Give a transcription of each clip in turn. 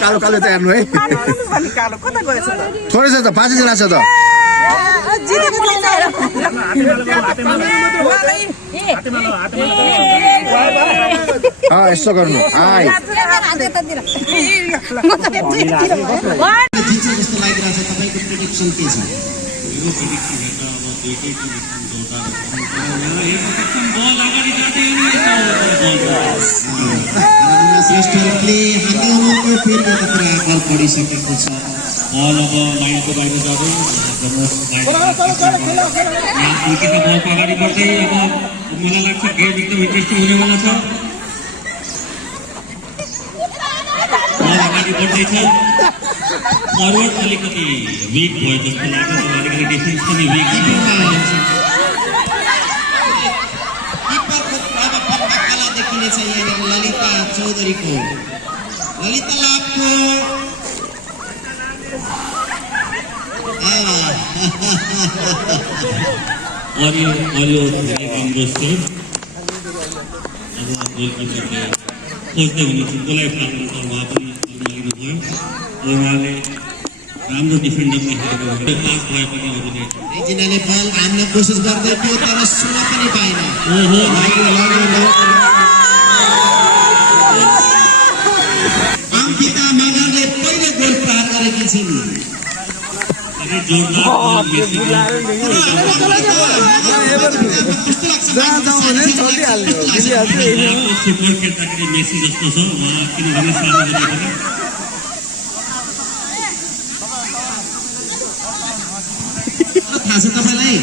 कालो कालो चाहिँ हेर्नु है थोरै छ त 5 जना छ त यसो गर्नु जस्तो लागिरहेछ तपाईको प्रेडिक्सन के छ श्रेष्ठले हामीहरूको फेरि एउटा कुरा अगाडि बढिसकेको छ बल अब लाइनको बाहिर जाँदै बल अगाडि बढ्दै अब मलाई लाग्छ गेम एकदम इन्ट्रेस्टिङ हुनेवाला छ बल अगाडि बढ्दैछ फरवर्ड अलिकति विक भयो जस्तो लाग्छ अलिकति डिफेन्स पनि विक छ देखिनेछ यहाँनिर ललिता चौधरीको ललिता लाभको अलियो राम्रो छ अब गोलकिपरले खोज्दै हुनुहुन्छ गोलाई फाल्नुहुन्छ उहाँ पनि लाग्नुभयो उहाँले राम्रो डिफेन्डरले हेरेको पास भए पनि अरूले एकजनाले बल हान्न कोसिस गर्दै थियो तर सुन पनि पाएन अंकिता मगरले पहिलो गोल प्रहार गरेकी छिन् थाहा छ तपाईलाई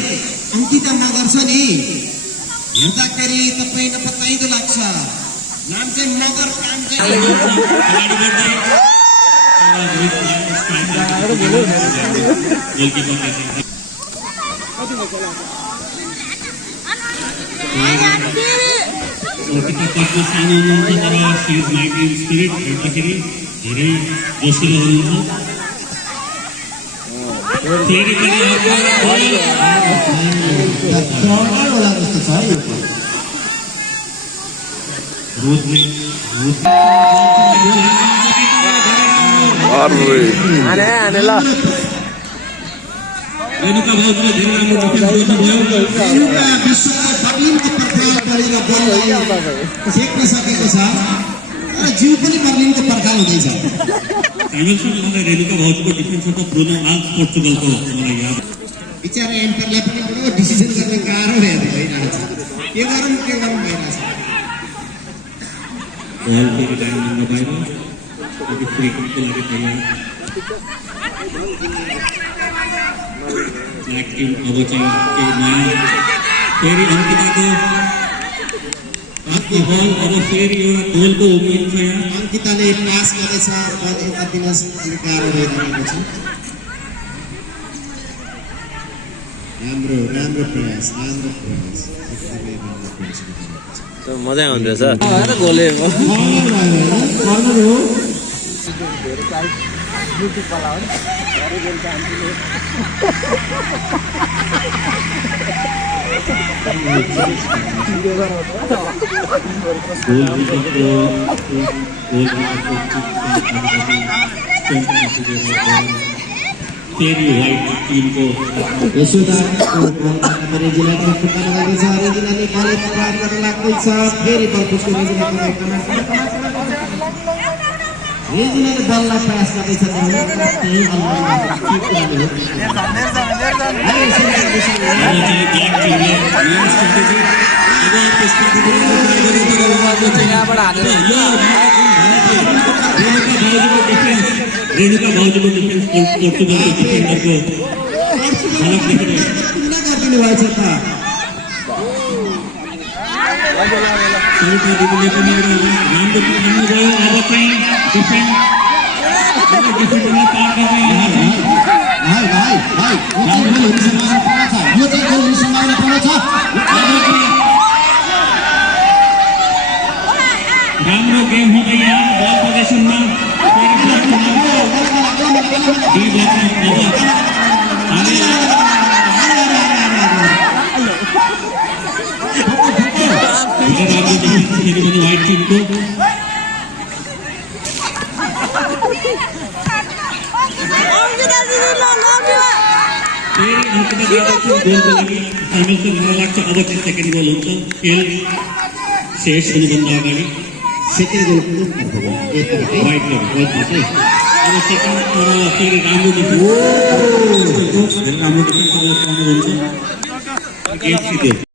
अंकिता मगर छ नि हेर्दाखेरि तपाईँ नपत्ताइदो लाग्छ नाम चाहिँ मगर काम चाहिँ धेरै जोसिलो हुनुहुन्छ रेणुका भाउजूले धेरै राम्रो डिफेन्स गर्नुभयो रेणुका विश्वको बर्लिनको पर्खाल बढेर बल सेक्न सकेको छ र जिउ पनि बर्लिनको पर्खाल हुँदैछ फाइनलसम्म मलाई रेणुका भाउजूको डिफेन्समा त ब्रुनो आल्स पोर्चुगलको मलाई याद बिचारा एम्पायरलाई पनि बडो डिसिजन गर्ने गाह्रो भइरहेछ के गरौँ भइरहेछ बल फेरि डायमन्डमा बाहिर अनि फ्री किकको लागि तयार ब्ल्याक टिम अब चाहिँ केही नयाँ फेरि अंकिताको हातको बल अब फेरि एउटा गोलको उम्मेद छ यहाँ अंकिताले पास गर्दैछ बल यता दिन अलिक गाह्रो भइरहेको छ राम्रो प्रयास मजा आउँदैछ गोले फेरि व्हाइट टिमको यशोदा रेजिनाले फुटबल गर्दैछ रेजिनाले बल प्रहार गर्न लाग्दैछ फेरि बल पुस्को रेजिनाले बललाई प्रयास गर्दैछ त्यही रेणुका भाउजूको डिफेन्स पोर्चुगलको डिफेन्डरको झलक देखेर किन गरिदिनु भएछ त सरिता दिदीले पनि एउटा राम्रो खेल्नुभयो अब चाहिँ डिफेन्डरले पार गर्ने राम्रो गेम हो गई यहाँ बल पोजिसनमा फेरि पनि व्हाइट टिमको फेरि अन्तिम गोलको लागि हामीलाई मलाई लाग्छ अब चाहिँ सेकेन्ड गोल हुन्छ खेल शेष हुनुभन्दा अगाडि सेकेन्ड गोल कुन व्हाइट गोल अब सेकेन्ड फेरि राम्रो डिफेन्स राम्रो डिफेन्स गर्नु हुन्छ गेम जित्यो